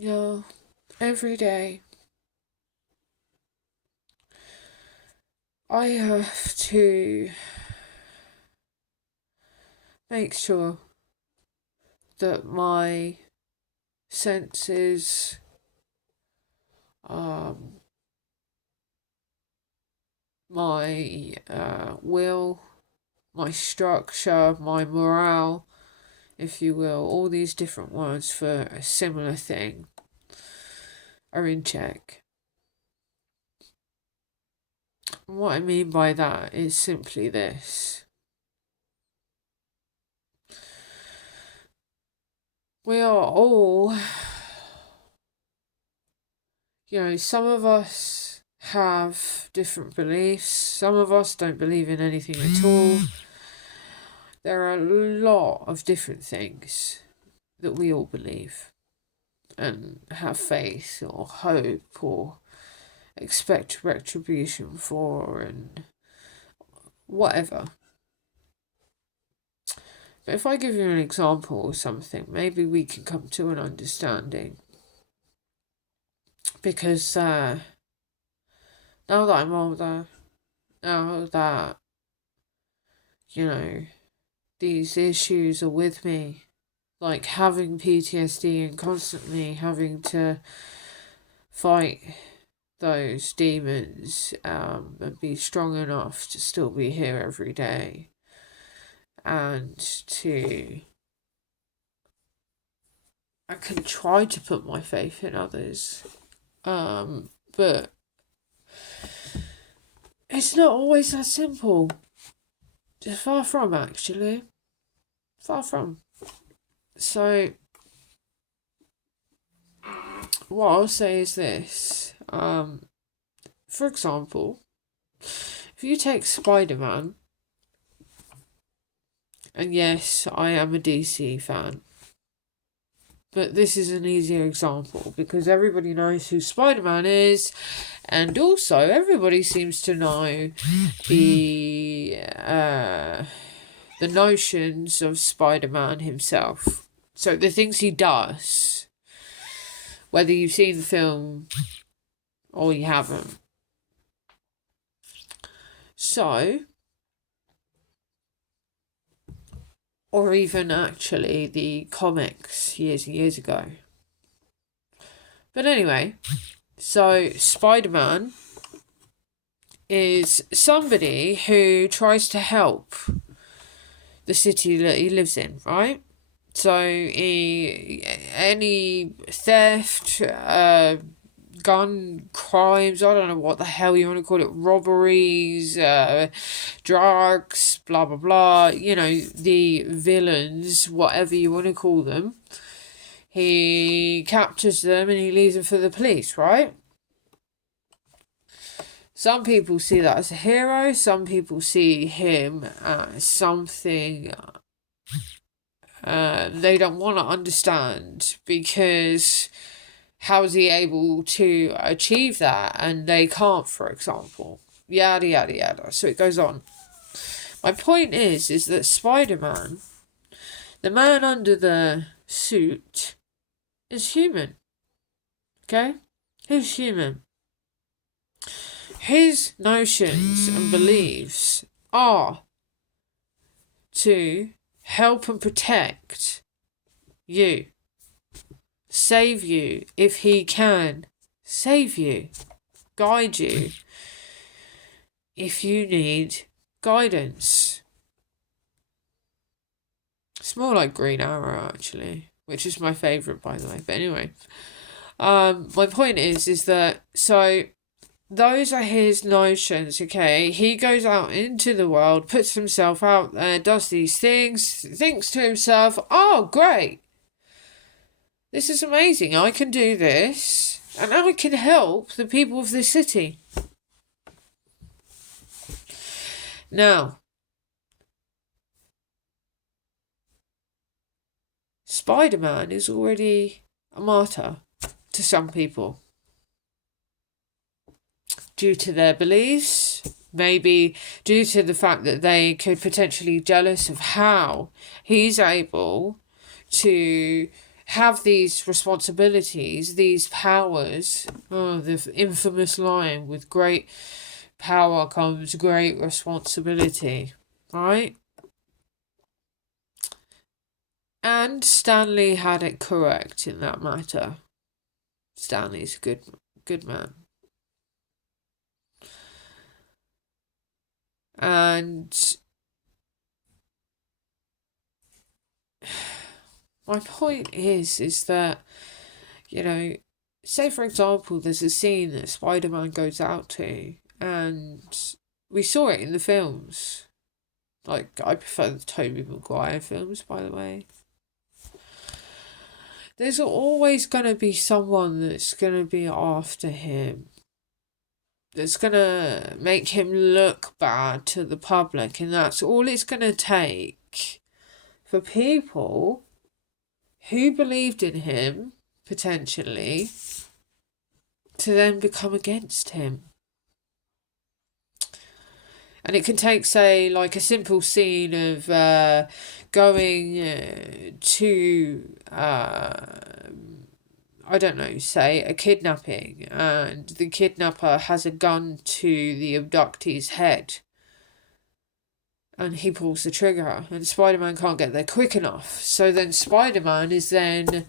Yeah, every day I have to make sure that my senses, um, my will, my structure, my morale, if you will, all these different words for a similar thing, are in check. What I mean by that is simply this: we are all, some of us have different beliefs, some of us don't believe in anything at all. There are a lot of different things that we all believe and have faith or hope or expect retribution for and whatever. But if I give you an example or something, maybe we can come to an understanding. Because now that I'm older, now that, you know, these issues are with me, like having PTSD and constantly having to fight those demons and be strong enough to still be here every day and to I can try to put my faith in others, but it's not always that simple. Just far from, actually. Far from. So, what I'll say is this. For example, if you take Spider Man, and yes, I am a DC fan, but this is an easier example because everybody knows who Spider Man is, and also everybody seems to know the notions of Spider Man himself. So the things he does, whether you've seen the film or you haven't. So, or even actually the comics years and years ago. But anyway, so Spider Man is somebody who tries to help the city that he lives in, right? So any theft, gun crimes, I don't know what the hell you want to call it, robberies, drugs, blah blah blah, the villains, whatever you want to call them, he captures them and he leaves them for the police, right? Some people see that as a hero, some people see him as something they don't want to understand, because how is he able to achieve that and they can't, for example? Yada yada yada. So it goes on. My point is that Spider-Man, the man under the suit, is human. Okay? He's human. His notions and beliefs are to help and protect you, save you if he can, save you, guide you if you need guidance. It's more like Green Arrow, actually, which is my favourite, by the way. But anyway, my point is that, so those are his notions, okay? He goes out into the world, puts himself out there, does these things, thinks to himself, oh, great. This is amazing. I can do this, and I can help the people of this city. Now, Spider-Man is already a martyr to some people due to their beliefs, maybe due to the fact that they could potentially be jealous of how he's able to have these responsibilities, these powers. Oh, the infamous line, with great power comes great responsibility, right? And Stanley had it correct in that matter. Stanley's a good man. And my point is that, you know, say for example, there's a scene that Spider-Man goes out to, and we saw it in the films. Like, I prefer the Tobey Maguire films, by the way. There's always going to be someone that's going to be after him, that's going to make him look bad to the public, and that's all it's going to take for people who believed in him, potentially, to then become against him. And it can take, say, like a simple scene of going to, I don't know, say a kidnapping, and the kidnapper has a gun to the abductee's head. And he pulls the trigger, and Spider-Man can't get there quick enough. So then Spider-Man is then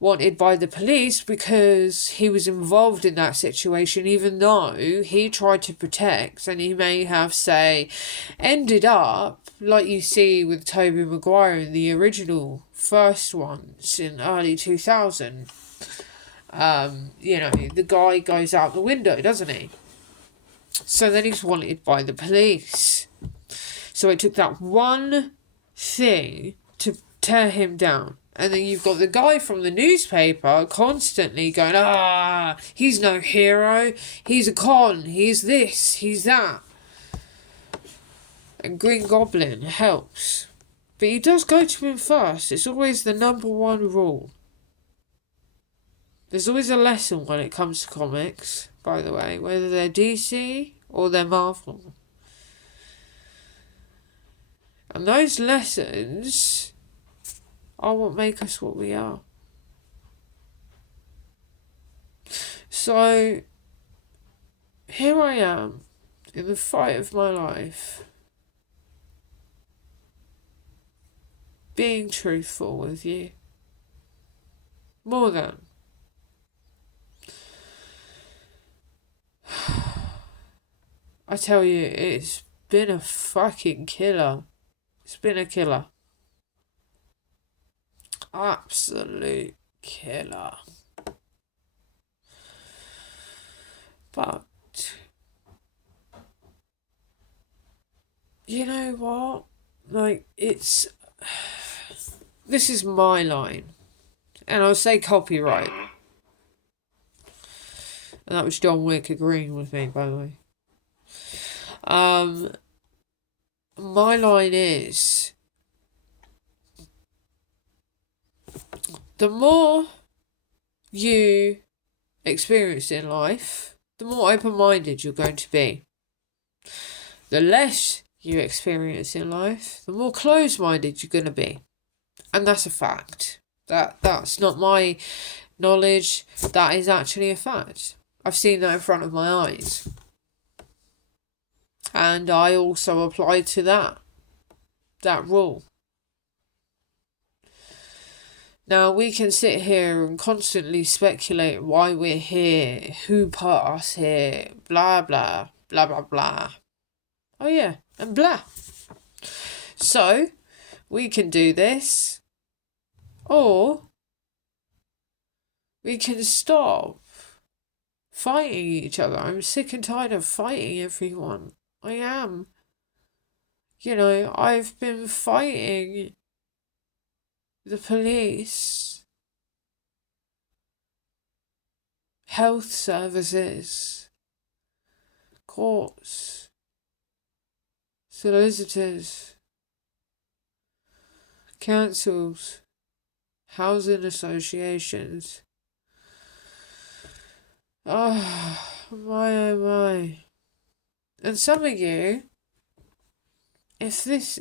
wanted by the police because he was involved in that situation, even though he tried to protect, and he may have, say, ended up, like you see with Tobey Maguire in the original first ones in early 2000. The guy goes out the window, doesn't he? So then he's wanted by the police. So it took that one thing to tear him down. And then you've got the guy from the newspaper constantly going, he's no hero, he's a con, he's this, he's that. And Green Goblin helps. But he does go to him first. It's always the number one rule. There's always a lesson when it comes to comics, by the way, whether they're DC or they're Marvel. And those lessons are what make us what we are. So, here I am, in the fight of my life, being truthful with you. More than. I tell you, it's been a fucking killer. It's been a killer. Absolute killer. But you know what? Like, this is my line. And I'll say copyright. And that was John Wick agreeing with me, by the way. My line is, the more you experience in life, the more open-minded you're going to be. The less you experience in life, the more closed-minded you're going to be. And that's a fact. That's not my knowledge. That is actually a fact. I've seen that in front of my eyes. And I also applied to that rule. Now, we can sit here and constantly speculate why we're here, who put us here, blah, blah, blah, blah, blah. Oh, yeah, and blah. So, we can do this, or we can stop fighting each other. I'm sick and tired of fighting everyone. I am. You know, I've been fighting the police, health services, courts, solicitors, councils, housing associations. Oh, my, oh, my. And some of you, if these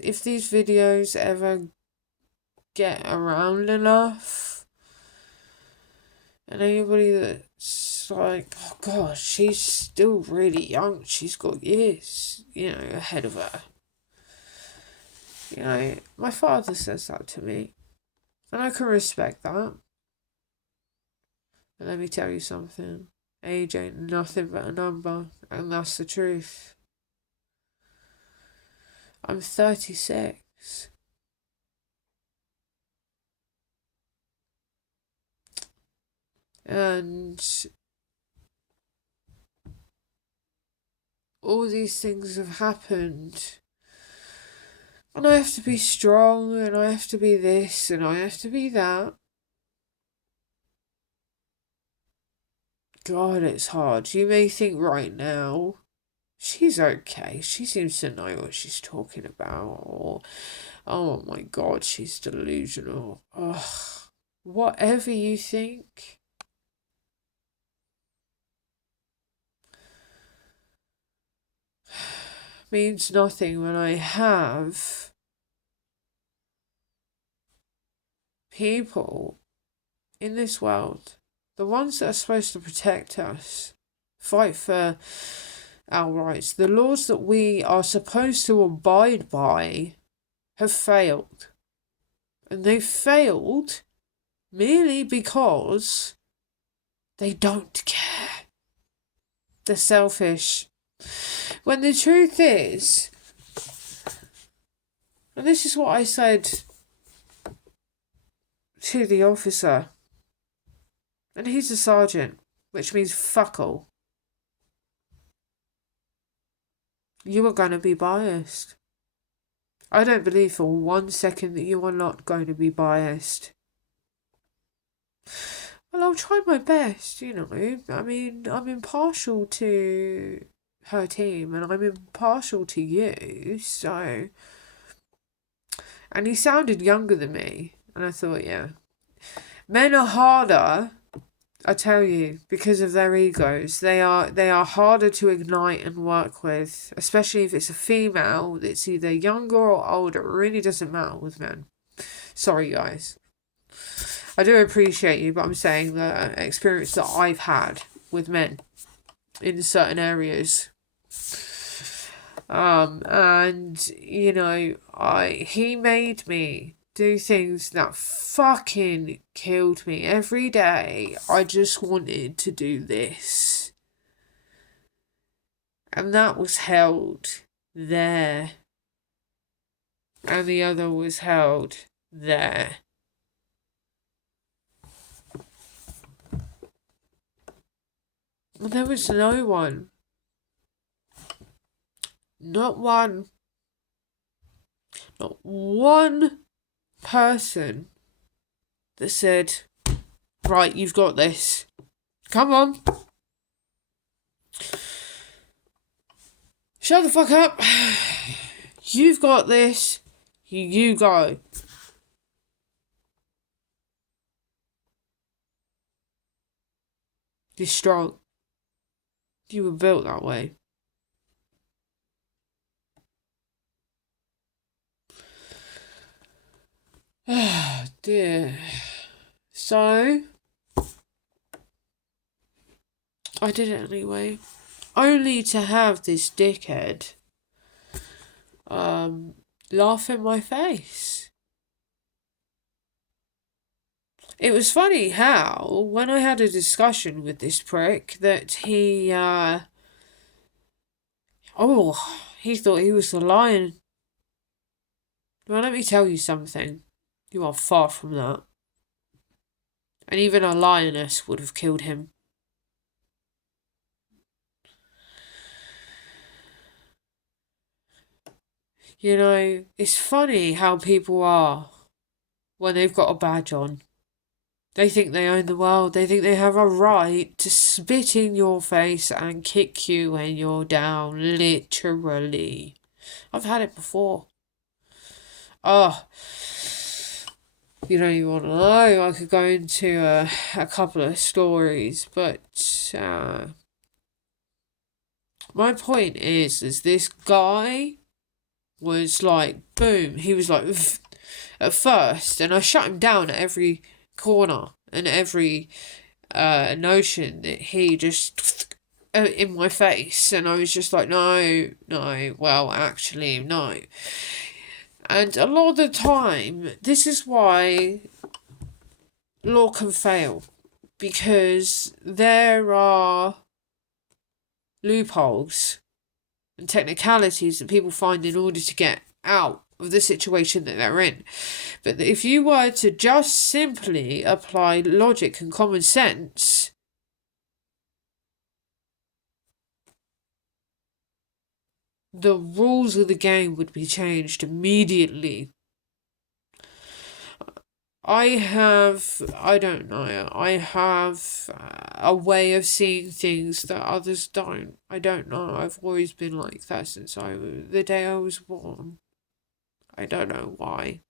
videos ever get around enough, And anybody that's like, oh God, she's still really young. She's got years, ahead of her. My father says that to me. And I can respect that. But let me tell you something. Age ain't nothing but a number. And that's the truth. I'm 36. And all these things have happened. And I have to be strong, and I have to be this, and I have to be that. God, it's hard. You may think right now, she's okay. She seems to know what she's talking about. Or, oh my God, she's delusional. Ugh. Whatever you think. Means nothing when I have people in this world, the ones that are supposed to protect us, fight for our rights, the laws that we are supposed to abide by, have failed. And they failed merely because they don't care. They're selfish. When the truth is, and this is what I said to the officer, and he's a sergeant, which means fuck all. You are going to be biased. I don't believe for 1 second that you are not going to be biased. Well, I'll try my best, I mean, I'm impartial to her team and I'm impartial to you, so... And he sounded younger than me, and I thought, yeah. Men are harder, I tell you, because of their egos. They are harder to ignite and work with, especially if it's a female that's either younger or older. It really doesn't matter with men. Sorry, guys. I do appreciate you, but I'm saying the experience that I've had with men in certain areas. And, he made me do things that fucking killed me. Every day, I just wanted to do this. And that was held there. And the other was held there. And there was no one. Not one person that said, right, you've got this. Come on. Shut the fuck up. You've got this. You go. You're strong. You were built that way. Oh dear. So, I did it anyway. Only to have this dickhead laugh in my face. It was funny how, when I had a discussion with this prick, that he thought he was the lion. Well, let me tell you something. You are far from that. And even a lioness would have killed him. It's funny how people are when they've got a badge on. They think they own the world. They think they have a right to spit in your face and kick you when you're down, literally. I've had it before. Oh, you don't even want to know. I could go into a couple of stories, but my point is this guy was like, boom, he was like, at first, and I shut him down at every corner and every notion that he just in my face, and I was just like, no, no, well, actually, no. And a lot of the time, this is why law can fail, because there are loopholes and technicalities that people find in order to get out of the situation that they're in. But if you were to just simply apply logic and common sense, the rules of the game would be changed immediately. I have a way of seeing things that others don't. I don't know. I've always been like that since the day I was born. I don't know why.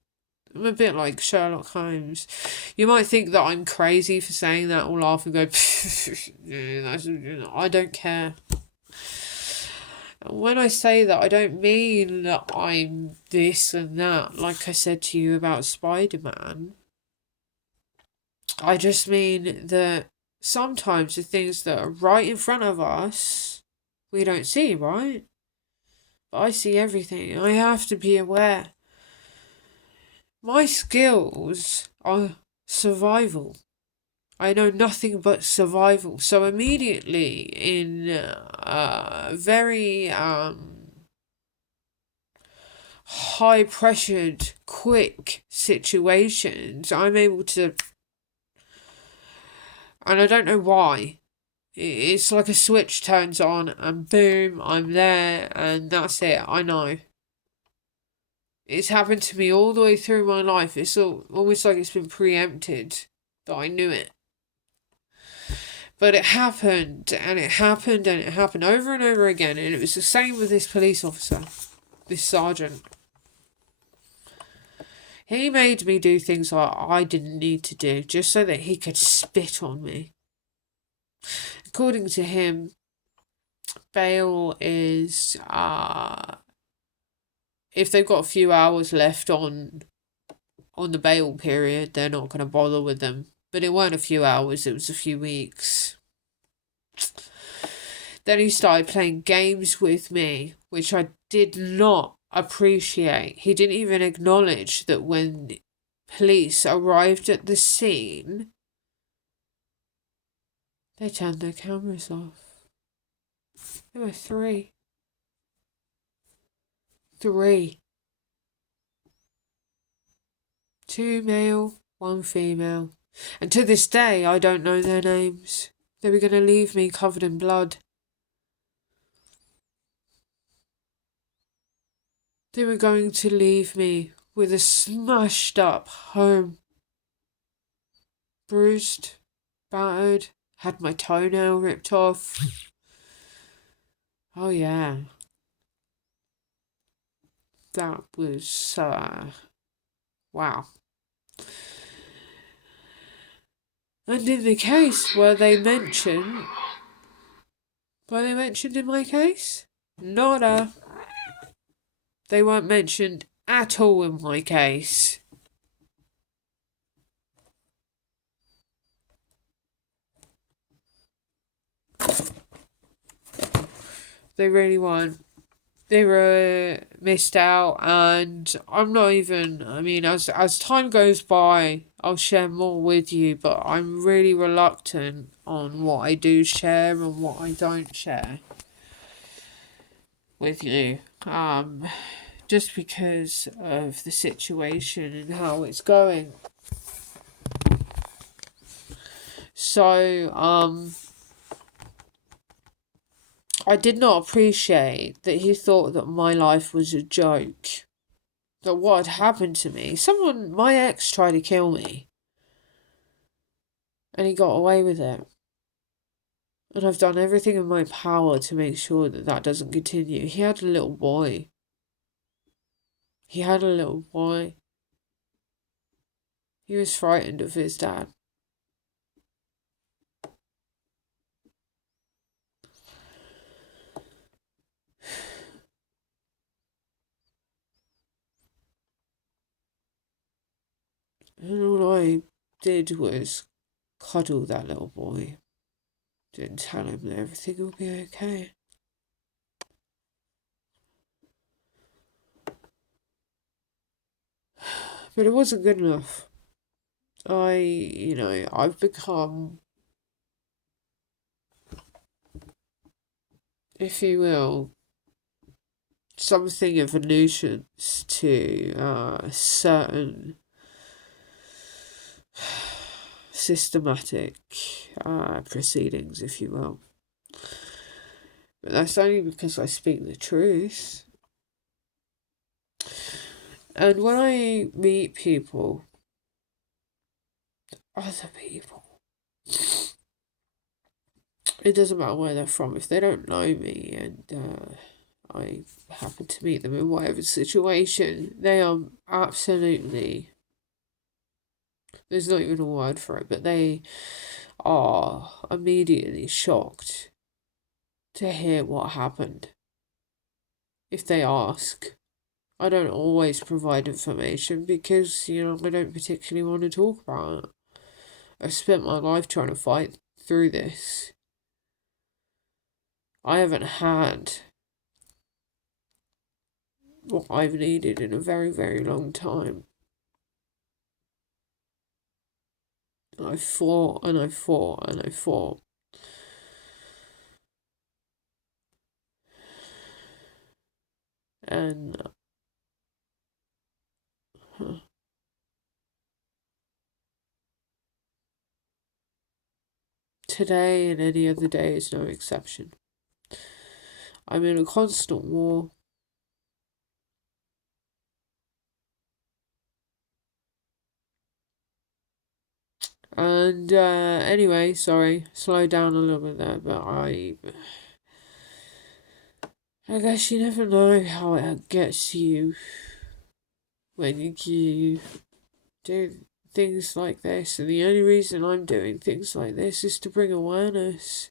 I'm a bit like Sherlock Holmes. You might think that I'm crazy for saying that, or laugh and go, I don't care. When I say that, I don't mean that I'm this and that, like I said to you about Spider-Man. I just mean that sometimes the things that are right in front of us, we don't see, right? But I see everything. I have to be aware. My skills are survival. I know nothing but survival. So immediately in very high pressured, quick situations, I'm able to, and I don't know why. It's like a switch turns on and boom, I'm there, and that's it. I know. It's happened to me all the way through my life. It's almost like it's been preempted that I knew it. But it happened, and it happened, and it happened over and over again. And it was the same with this police officer, this sergeant. He made me do things I didn't need to do, just so that he could spit on me. According to him, bail is, if they've got a few hours left on the bail period, they're not going to bother with them. But it weren't a few hours, it was a few weeks. Then he started playing games with me, which I did not appreciate. He didn't even acknowledge that when police arrived at the scene, they turned their cameras off. There were three. 2 male, 1 female. And to this day, I don't know their names. They were going to leave me covered in blood. They were going to leave me with a smashed up home. Bruised, battered, had my toenail ripped off. Oh yeah. That was, wow. And in the case, were they mentioned in my case? Nada. They weren't mentioned at all in my case. They really weren't. They were missed out, and I'm not even, I mean, as time goes by, I'll share more with you, but I'm really reluctant on what I do share and what I don't share with you. Just because of the situation and how it's going. So, I did not appreciate that he thought that my life was a joke. That what had happened to me, my ex tried to kill me. And he got away with it. And I've done everything in my power to make sure that that doesn't continue. He had a little boy. He was frightened of his dad. And all I did was cuddle that little boy and tell him that everything will be okay. But it wasn't good enough. I've become, if you will, something of a nuisance to certain systematic proceedings, if you will. But that's only because I speak the truth. And when I meet people, other people, it doesn't matter where they're from. If they don't know me and I happen to meet them in whatever situation, they are absolutely, there's not even a word for it, but they are immediately shocked to hear what happened. If they ask, I don't always provide information because, I don't particularly want to talk about it. I've spent my life trying to fight through this. I haven't had what I've needed in a very, very long time. I fought and I fought and I fought. And today and any other day is no exception. I'm in a constant war. And anyway, sorry, slow down a little bit there, but I guess you never know how it gets you when you do things like this. And the only reason I'm doing things like this is to bring awareness.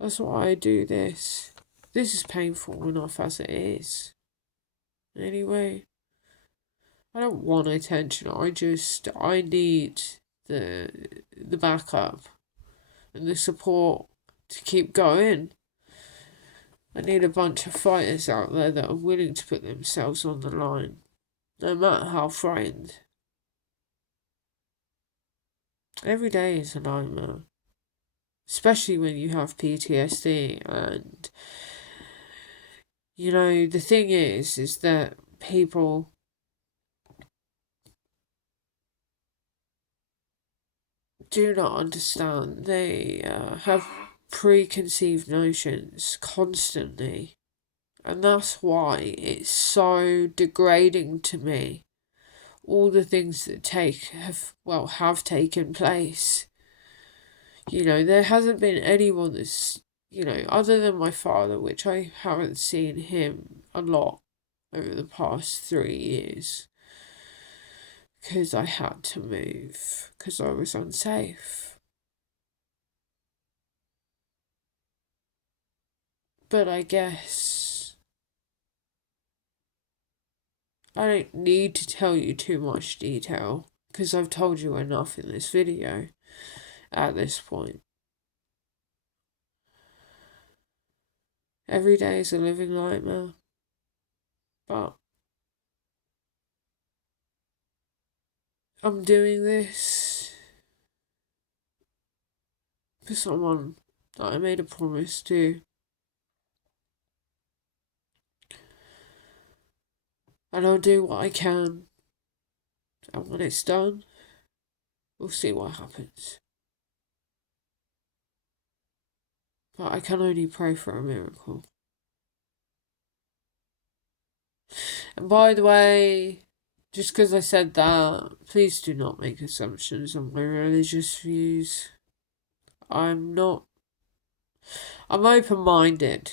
That's why I do this. This is painful enough as it is. Anyway, I don't want attention. I need the backup and the support to keep going. I need a bunch of fighters out there that are willing to put themselves on the line, no matter how frightened. Every day is a nightmare, especially when you have PTSD. And the thing is that people do not understand. They have preconceived notions constantly, and that's why it's so degrading to me. All the things that have taken place. There hasn't been anyone that's, other than my father, which I haven't seen him a lot over the past 3 years. Because I had to move, because I was unsafe. But I guess I don't need to tell you too much detail, because I've told you enough in this video at this point. Every day is a living nightmare, but I'm doing this for someone that I made a promise to. And I'll do what I can. And when it's done, we'll see what happens. But I can only pray for a miracle. And by the way, just because I said that, please do not make assumptions on my religious views. I'm open-minded.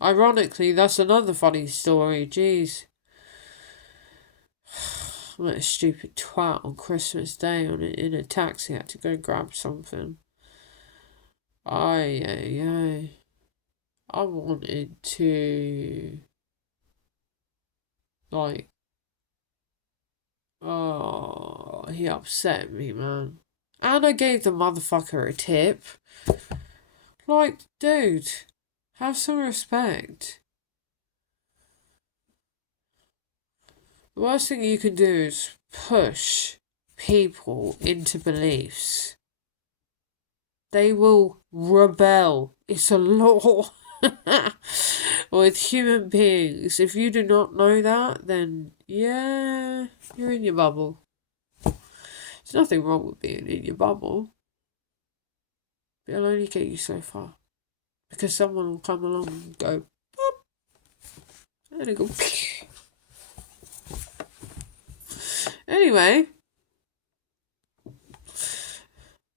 Ironically, that's another funny story, jeez. I met a stupid twat on Christmas Day in a taxi. I had to go grab something. I wanted to, Oh, he upset me, man. And I gave the motherfucker a tip. Like, dude, have some respect. The worst thing you can do is push people into beliefs. They will rebel. It's a law. With human beings. If you do not know that, then yeah, you're in your bubble. There's nothing wrong with being in your bubble. But it'll only get you so far. Because someone will come along and go, boop, and it go, anyway.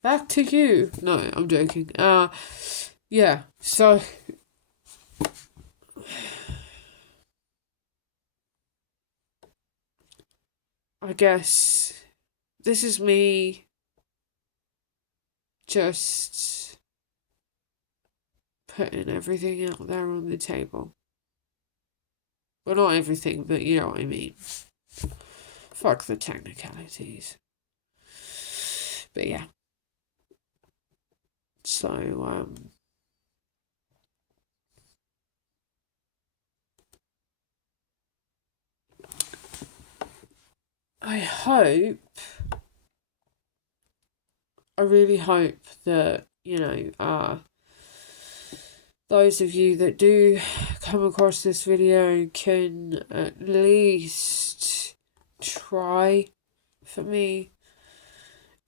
Back to you. No, I'm joking. Yeah, so I guess this is me just putting everything out there on the table. Well, not everything, but you know what I mean. Fuck the technicalities. But yeah. So, I really hope that, those of you that do come across this video can at least try for me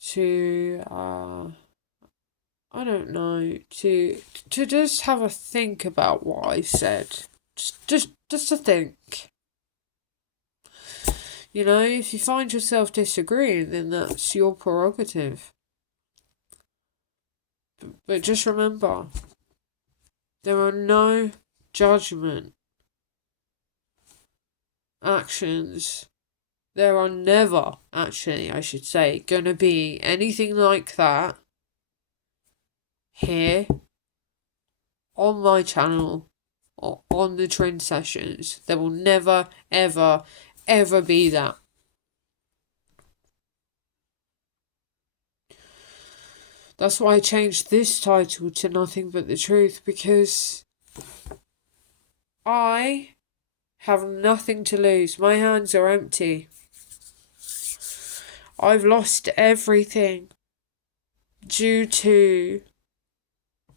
to, I don't know, to just have a think about what I said. Just to think. You know, if you find yourself disagreeing, then that's your prerogative. But just remember, there are no judgment actions. There are never, actually, I should say, going to be anything like that here on my channel or on the Trend Sessions. There will never, ever, ever be that. That's why I changed this title to Nothing But the Truth, because I have nothing to lose. My hands are empty. I've lost everything due to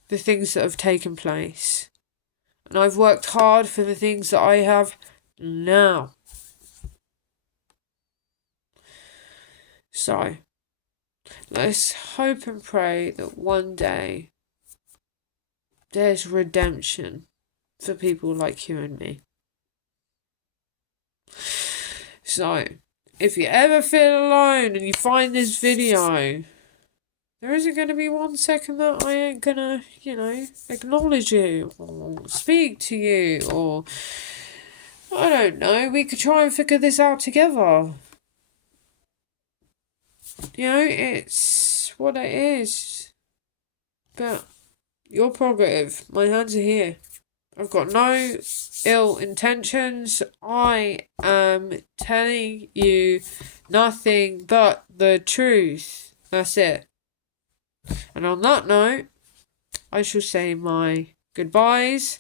the things that have taken place. And I've worked hard for the things that I have now. So, let's hope and pray that one day there's redemption for people like you and me. So, if you ever feel alone and you find this video, there isn't going to be 1 second that I ain't going to, acknowledge you or speak to you, or I don't know, we could try and figure this out together. It's what it is. But your prerogative. My hands are here. I've got no ill intentions. I am telling you nothing but the truth. That's it. And on that note, I shall say my goodbyes,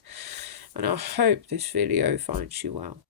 and I hope this video finds you well.